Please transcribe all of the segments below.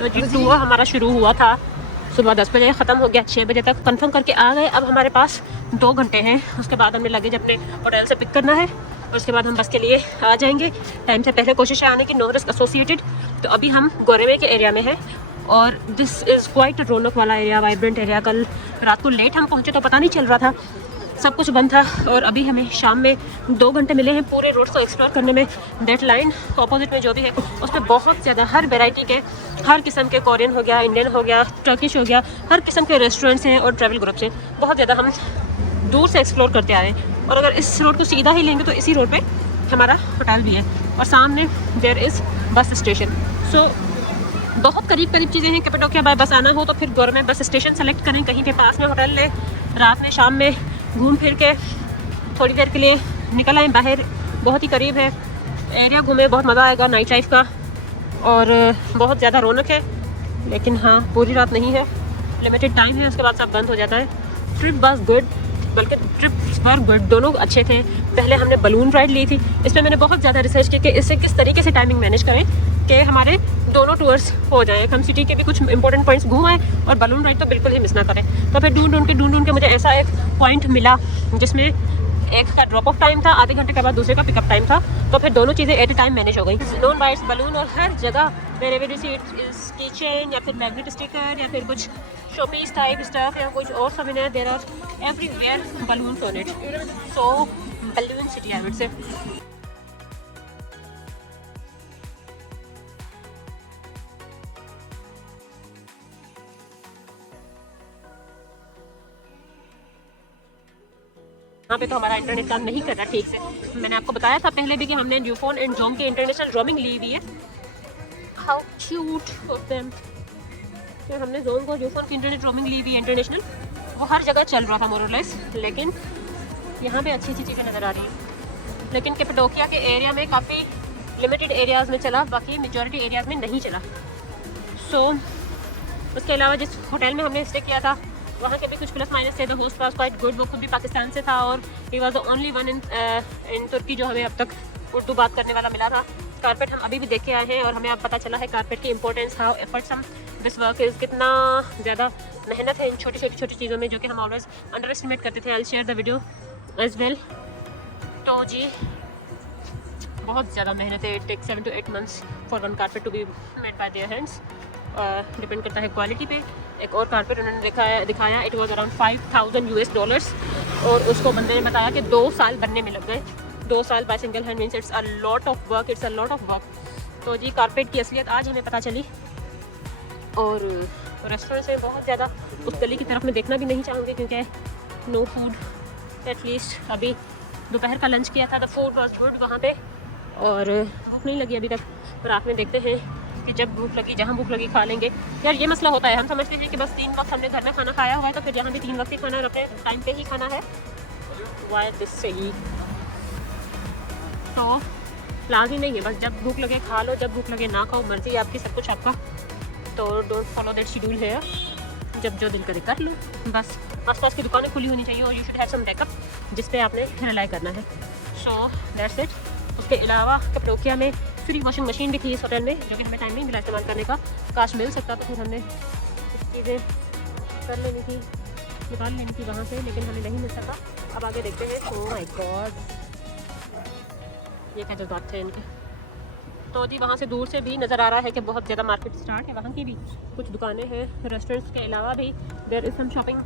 तो जी टूर हमारा शुरू हुआ था सुबह 10 बजे, ख़त्म हो गया 6 बजे तक। कंफर्म करके आ गए। अब हमारे पास 2 घंटे हैं। उसके बाद हमने लगेज अपने होटल से पिक करना है और उसके बाद हम बस के लिए आ जाएंगे। टाइम से पहले कोशिश है आने की, नो रिस्क एसोसिएटेड। तो अभी हम गोरेमे के एरिया में हैं और दिस इज़ क्वाइट रौनक वाला एरिया, वाइब्रेंट एरिया। कल रात को लेट हम पहुँचे तो पता नहीं चल रहा था, सब कुछ बंद था। और अभी हमें शाम में 2 घंटे मिले हैं पूरे रोड को एक्सप्लोर करने में। दैट लाइन ऑपोजिट में जो भी है उस पर बहुत ज़्यादा हर वैरायटी के, हर किस्म के, कोरियन हो गया, इंडियन हो गया, टर्किश हो गया, हर किस्म के रेस्टोरेंट्स हैं और ट्रैवल ग्रुप्स हैं। बहुत ज़्यादा हम दूर से एक्सप्लोर करते आ रहे हैं। और अगर इस रोड को सीधा ही लेंगे तो इसी रोड पे हमारा होटल भी है और सामने देयर इज़ बस स्टेशन। सो बहुत करीब करीब चीज़ें हैं। कैपाडोकिया बाय बस आना हो तो फिर गोरेमे बस स्टेशन सेलेक्ट करें, कहीं पे पास में होटल लें, रात में शाम में घूम फिर के थोड़ी देर के लिए निकल आएँ बाहर। बहुत ही करीब है, एरिया घूमे, बहुत मज़ा आएगा नाइट लाइफ का। और बहुत ज़्यादा रौनक है, लेकिन हाँ पूरी रात नहीं है, लिमिटेड टाइम है, उसके बाद सब बंद हो जाता है। ट्रिप बस गुड, बल्कि ट्रिप्स वर गुड, दोनों अच्छे थे। पहले हमने बलून राइड ली थी, इस पर मैंने बहुत ज़्यादा रिसर्च की कि इससे किस तरीके से टाइमिंग मैनेज करें कि हमारे दोनों टूर्स हो जाएँ, हम सिटी के भी कुछ इंपॉर्टेंट पॉइंट्स घूम आए और बलून राइड तो बिल्कुल ही मिस ना करें। तो फिर ढूंढ के मुझे ऐसा एक पॉइंट मिला जिसमें एक का ड्रॉप ऑफ टाइम था, आधे घंटे के बाद दूसरे का पिकअप टाइम था। तो फिर दोनों चीज़ें एट ए टाइम मैनेज हो गई। लोन राइड्स, बलून, और हर जगह मेरे किचन या फिर मैग्नेट स्टिकर या फिर कुछ शोपीस टाइप स्टफ या कुछ और souvenir, there are everywhere balloons on it. So balloon city I would say. यहाँ पे तो हमारा इंटरनेट काम नहीं कर रहा ठीक से। मैंने आपको बताया था पहले भी कि हमने यूफोन एंड जोंग की इंटरनेशनल रोमिंग ली हुई है। How cute of them. फिर हमने जोंग और यूफोन की इंटरनेट रोमिंग ली हुई है इंटरनेशनल, वो हर जगह चल रहा था मोर और लेस, लेकिन यहाँ पे अच्छी अच्छी चीज़ें नज़र आ रही हैं। लेकिन कैपाडोकिया के एरिया में काफ़ी लिमिटेड एरियाज़ में चला, बाकी मेजॉरिटी एरियाज़ में नहीं चला। सो उसके अलावा जिस होटल में हमने स्टे किया था वहाँ के भी कुछ प्लस माइनस थे। The host was quite good, वो खुद भी पाकिस्तान से था और he was the only one in Turkey जो हमें अब तक उर्दू बात करने वाला मिला था। कारपेट हम अभी भी देख के आए हैं और हमें अब पता चला है कारपेट की importance, how effortsome this work is, कितना ज़्यादा मेहनत है इन छोटी चीज़ों में जो कि हम ऑलवेज अंडर एस्टिमेट करते थे। I will share the video as well. तो जी बहुत ज़्यादा मेहनत है। It take 7 to 8 months for one carpet to be made by their hands. Depend करता है क्वालिटी पे। एक और कारपेट उन्होंने दिखाया इट वॉज अराउंड $5,000 और उसको बंदे ने बताया कि 2 साल बनने में लग गए। 2 साल by single hand means it's a lot of work, it's a lot of work. तो जी कारपेट की असलियत आज हमें पता चली। और रेस्टोरेंट्स में बहुत ज़्यादा उस गली की तरफ मैं देखना भी नहीं चाहूँगी क्योंकि नो फूड। एटलीस्ट अभी दोपहर का लंच किया था, द फूड वॉज गुड वहाँ पे, और भूख नहीं लगी अभी तक। रात में देखते हैं कि जब भूख लगी, जहाँ भूख लगी खा लेंगे। यार ये मसला होता है, हम समझते हैं कि बस 3 वक्त हमने घर में खाना खाया हुआ है तो फिर जहाँ भी 3 वक्त ही खाना है अपने टाइम पे ही खाना है। वाई दिस सही तो लाज़मी नहीं है, बस जब भूख लगे खा लो, जब भूख लगे ना खाओ, मर्जी आपकी, सब कुछ आपका। तो डोंट फॉलो दैट शेड्यूल है, जब जो दिल करे कर लो। बस आसपास की दुकानें खुली होनी चाहिए और you should have some backup जिस पे आपने रिलाई करना है। So that's it. उसके अलावा कैपाडोकिया में फ्री वॉशिंग मशीन भी थी इस होटल में, जो कि हमें टाइम नहीं मिला इस्तेमाल करने का। काश मिल सकता तो फिर हमने चीज़ें कर लेनी थी, निकाल लेनी थी वहाँ से, लेकिन हमें नहीं मिल सका। अब आगे देखते हैं। ओह माय गॉड, ये क्या जज्बात थे इनके। तो जी वहाँ से दूर से भी नज़र आ रहा है कि बहुत ज़्यादा मार्केट स्टार्ट है। वहाँ की भी कुछ दुकानें हैं, रेस्टोरेंट्स के अलावा भी देयर इज़ सम शॉपिंग।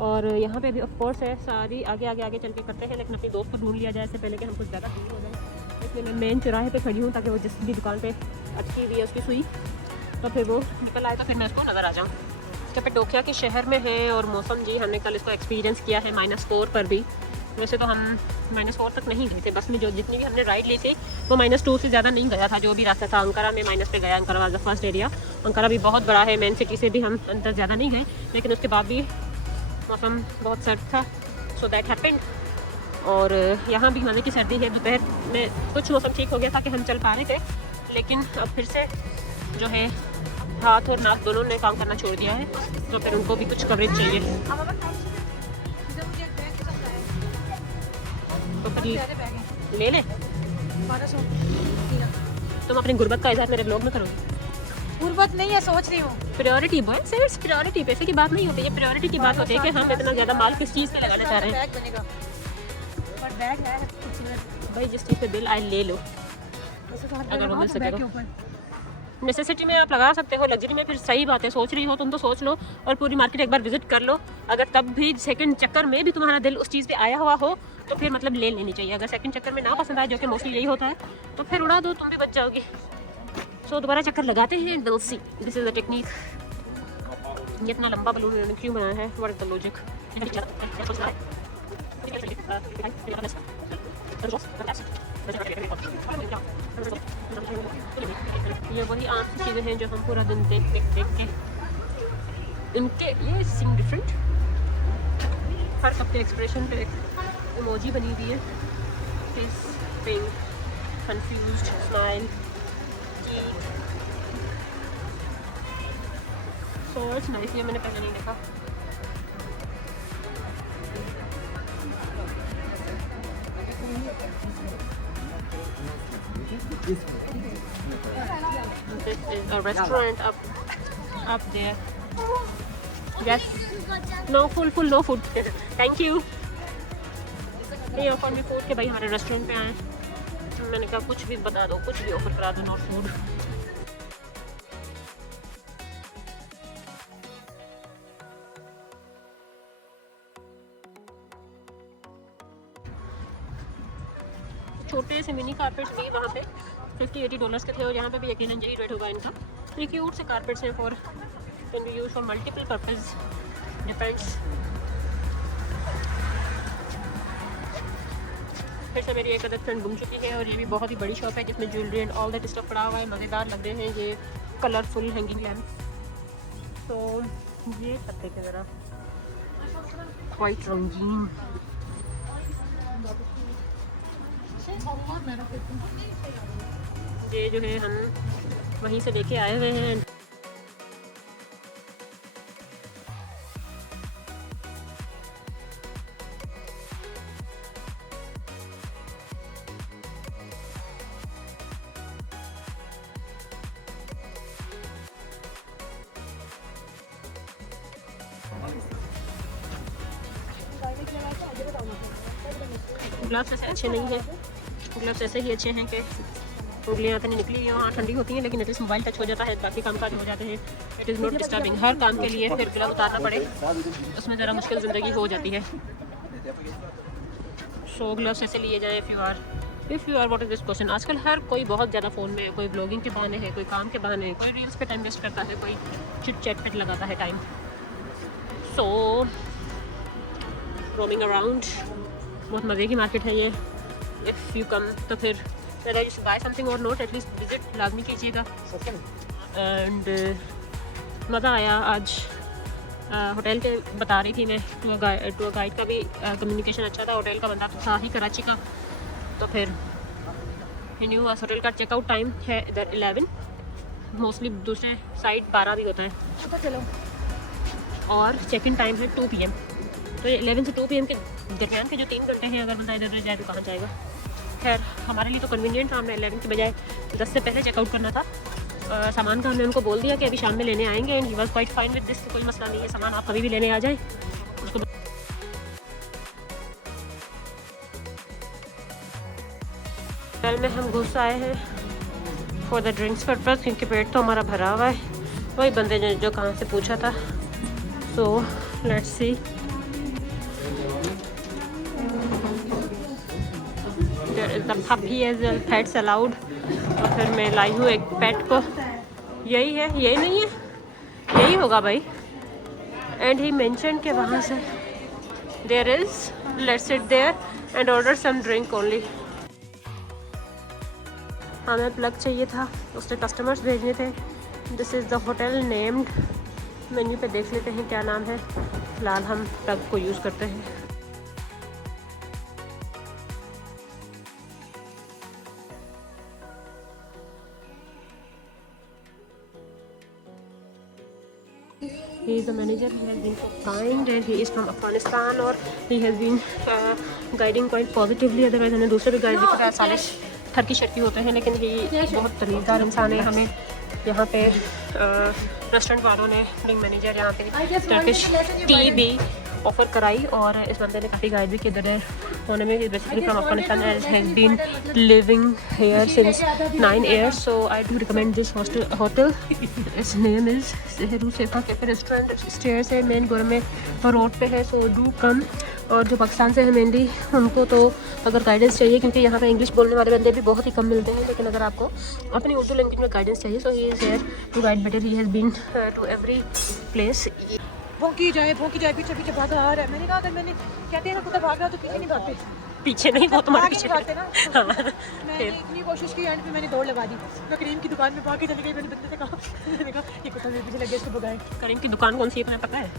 और यहाँ पे भी ऑफ कोर्स है, सारी आगे चल के करते हैं, लेकिन अपने दोस्त को ढूंढ लिया जाए इससे पहले कि हम कुछ ज़्यादा भीड़ हो जाए। इसलिए मैं मेन चौराहे पे खड़ी हूँ ताकि वो जिस भी दुकान पे अटकी हुई है उसकी सुई, तो फिर वो निकल आए तो फिर मैं उसको नज़र आ जाऊँ। कैपाडोकिया के शहर में है और मौसम जी हमने कल इसको एक्सपीरियंस किया है -4 पर भी। वैसे तो हम -4 तक नहीं गए थे, बस में जो जितनी भी हमने राइड ली थी वो -2 से ज़्यादा नहीं गया था। जो भी रास्ता था अंकारा में माइनस पे गया। Ankara was the first area. Ankara भी बहुत बड़ा है, मेन सिटी से भी हम अंदर ज़्यादा नहीं गए, लेकिन उसके बाद भी मौसम बहुत सर्द था। So that happened. और यहाँ भी मज़े की सर्दी है। दोपहर में कुछ मौसम ठीक हो गया था कि हम चल पा रहे थे, लेकिन अब फिर से जो है हाथ और नाक दोनों ने काम करना छोड़ दिया है, तो फिर उनको भी कुछ कवरेज चाहिए। तो फिर ले लें। तुम अपनी गुर्बत का इज़हार मेरे ब्लॉग में करोगे? पूर्वत नहीं है, सोच रही हूँ। प्रायोरिटी बॉय सिर्फ प्रायोरिटी, पैसे की बात नहीं होती है, प्रायोरिटी की बात होती है कि हम इतना ज़्यादा माल किस चीज़ पे लगाना चाह रहे हैं। बैग बनेगा, पर बैग है खूबसूरत। भाई जिस चीज़ पे बिल आए ले लो, अगर वो मिल सके तो। नेसेसिटी में आप लगा सकते हो, लग्जरी में फिर सही बात है, सोच रही हो तुम तो सोच लो और पूरी मार्केट एक बार विजिट कर लो। अगर तब भी सेकंड चक्कर में भी तुम्हारा दिल उस चीज़ पे आया हुआ हो तो फिर मतलब ले लेनी चाहिए। अगर सेकंड चक्कर में ना पसंद आए, जो कि मोस्टली यही होता है, तो फिर उड़ा दो, तुम भी बच जाओगी। सो दोबारा चक्कर लगाते हैं and will see, this is the technique. ये इतना लंबा बलून उन्होंने क्यों बनाया है, व्हाट इज द लॉजिक? ये वही आम सी चीज़ें हैं जो हम पूरा दिन देख के इनके ये सीम डिफरेंट, हर सबके एक्सप्रेशन पे एक इमोजी बनी हुई है, face pink, confused, smile, so it's nice. ये मैंने पहले नहीं देखा। This is a restaurant up there. Yes. No full no food. Thank you. ये ऑफर में फूड के भाई हमारे रेस्टोरेंट पे आए, मैंने कहा कुछ भी बता दो, कुछ भी ऑफर करा दो, नॉट फूड। छोटे से मिनी कारपेट्स भी वहाँ पे $50-80 के थे, और यहाँ पे भी यकीनन यही रेट होगा इनका। ये क्यूट से कारपेट्स हैं, for can be use for multiple purpose, depends. फिर से मेरी एक अदद फ्रेंड घूम चुकी है, और ये भी बहुत ही बड़ी शॉप है जिसमें jewellery and all that stuff पड़ा हुआ है। मज़ेदार लग रहे हैं ये कलरफुल हैंगिंग लैम्प। तो ये सब देखें ज़रा, क्वाइट रंगीन। ये जो है हम वहीं से लेके आए हुए हैं। ग्लव्स ऐसे अच्छे नहीं हैं, ग्लव्स ऐसे ही अच्छे हैं कि उंगलियाँ तो नहीं निकली हैं, हाँ ठंडी होती हैं, लेकिन एटलीस्ट मोबाइल टच हो जाता है, बाकी काम काज हो जाते हैं। It is not disturbing. हर काम के लिए फिर ग्लव उतारना पड़े, उसमें ज़रा मुश्किल ज़िंदगी हो जाती है। सो ग्लव्स ऐसे लिए जाएँ if you are what is this question. आजकल हर कोई बहुत ज़्यादा फ़ोन में है, कोई ब्लॉगिंग के बहाने है, कोई काम के बहाने है, कोई रील्स पे टाइम वेस्ट करता है, कोई चिट चैट पे लगाता है टाइम। सो रोमिंग अराउंड, बहुत मज़े की मार्केट है ये। इफ़ यू कम तो फिर whether you should buy something or not, at least visit लाजमी कीजिएगा। एंड मज़ा आया आज। होटल के बता रही थी मैं, टूर गाइड का भी कम्युनिकेशन अच्छा था, होटल का बंदा तो था ही कराची का, तो फिर न्यू होटल का चेकआउट टाइम है इधर 11, मोस्टली दूसरे साइड 12 भी होता है, पता चलो, और चेक इन टाइम है 2 PM। तो ये 11 से 2 PM के दरमियान के जो 3 घंटे हैं, अगर बंदा इधर रह जाए तो कहाँ जाएगा। खैर हमारे लिए तो कन्वीनियंट था, हमने 11 के बजाय 10 से पहले चेकआउट करना था। सामान का हमने उनको बोल दिया कि अभी शाम में लेने आएंगे, and he was quite fine with this, कोई मसला नहीं है, सामान आप कभी भी लेने आ जाए। उसको होटल में हम घुस आए हैं फॉर द ड्रिंक्स पर्पज़, क्योंकि पेट तो हमारा भरा हुआ है, वही बंदे ने जो कहाँ से पूछा था। So let's see, the puppy as pets allowed। और फिर मैं लाई हूँ एक पेट को, यही है, यही नहीं है, यही होगा भाई। एंड ही मेंशन के वहाँ से there is let's sit there and order some drink only. हमें प्लग चाहिए था, उसने कस्टमर्स भेजने थे। This is the hotel named, menu पे देख लेते हैं क्या नाम है। फ़िलहाल हम प्लग को यूज़ करते हैं। He is the manager. He has been so kind and he is from Afghanistan, और he has been guiding quite positively। Otherwise हमें दूसरे भी गाइड दिख रहा है, सालिश ठरकी शर्की होते हैं, लेकिन ये बहुत तमीज़दार इंसान है, हमें यहाँ पे रेस्टोरेंट वालों ने ड्रिंक मैनेजर यहाँ पे टर्किश टी भी ऑफर कराई और इस बंदे ने काफ़ी गाइड भी किया है होने में basically from Afghanistan has been living here since 9 years so I do recommend this hotel. Its name is Seheru Sefa Cafe Restaurant. Stairs है मेन गोरमे रोड पे है सो डू कम. और जो पाकिस्तान से है मेनली उनको तो अगर गाइडेंस चाहिए क्योंकि यहाँ पे इंग्लिश बोलने वाले बंदे भी बहुत ही कम मिलते हैं लेकिन अगर आपको अपनी उर्दू लैंग्वेज में गाइडेंस चाहिए so he is here to guide better. He has been to every place. भौंकी जाए पीछे पीछे भागा आ रहा है. मैंने कहा अगर मैंने कहते हैं ना कुत्ता भाग रहा तो पीछे नहीं भागते. पीछे नहीं वो तुम्हारे पीछे भागते ना. हाँ. मैंने इतनी कोशिश की एंड पे मैंने दौड़ लगा दी. मैं करीम की दुकान में भाग के चली गई. मैंने बंदे से कहा ये कुत्ता मेरे पीछे लग गया इसको भगाएं. करीम की दुकान कौन सी है तुम्हें पता है?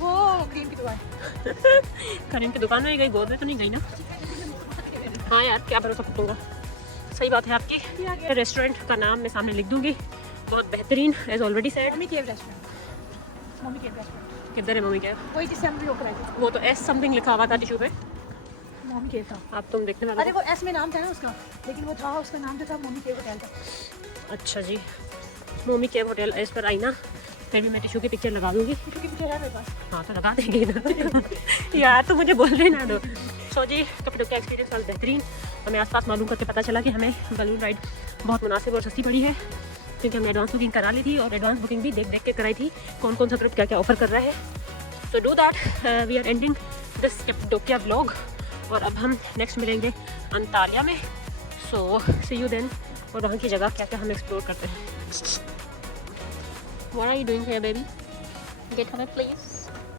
वो करीम की दुकान. करीम की दुकान में गई गोद में तो नहीं गई ना. हाँ यार क्या भरोसा पकड़ूंगा. सही बात है आपकी. रेस्टोरेंट का नाम मैं सामने लिख दूंगी. बहुत बेहतरीन एज ऑलरेडी सेड. मम्मी केव रेस्टोरेंट. मम्मी केव रेस्टोरेंट. किधर है मम्मी कैब? वही जिससे हम भी होकर आए थे. वो तो एस समथिंग लिखा हुआ था टिशू पे. मम्मी केव था. आप तुम देखने वाले अरे वो एस में नाम था ना उसका लेकिन वो था उसका नाम जो था मम्मी केव होटल था. अच्छा जी. मम्मी कैब होटल एस पर आई ना फिर भी मैं टिशू की पिक्चर लगा दूंगी. टिशू की पिक्चर है मेरे पास. हाँ तो लगा देंगे ना. यार तो मुझे बोल रहे ना दो. सो जी कपड़ों का एक्सपीरियंस बहुत बेहतरीन. हमें आसपास मालूम करके पता चला कि हमें बलून राइड बहुत मुनासिब और सस्ती पड़ी है क्योंकि हमने एडवांस बुकिंग करा ली थी और एडवांस बुकिंग भी देख देख के कराई थी कौन कौन सा ग्रुप क्या क्या ऑफर कर रहा है. So do that. We are ending this Cappadocia vlog और अब हम नेक्स्ट मिलेंगे अंतालिया में. So see you then. और वहाँ की जगह क्या क्या हम एक्सप्लोर करते हैं. What are you doing here, baby? Get away, please.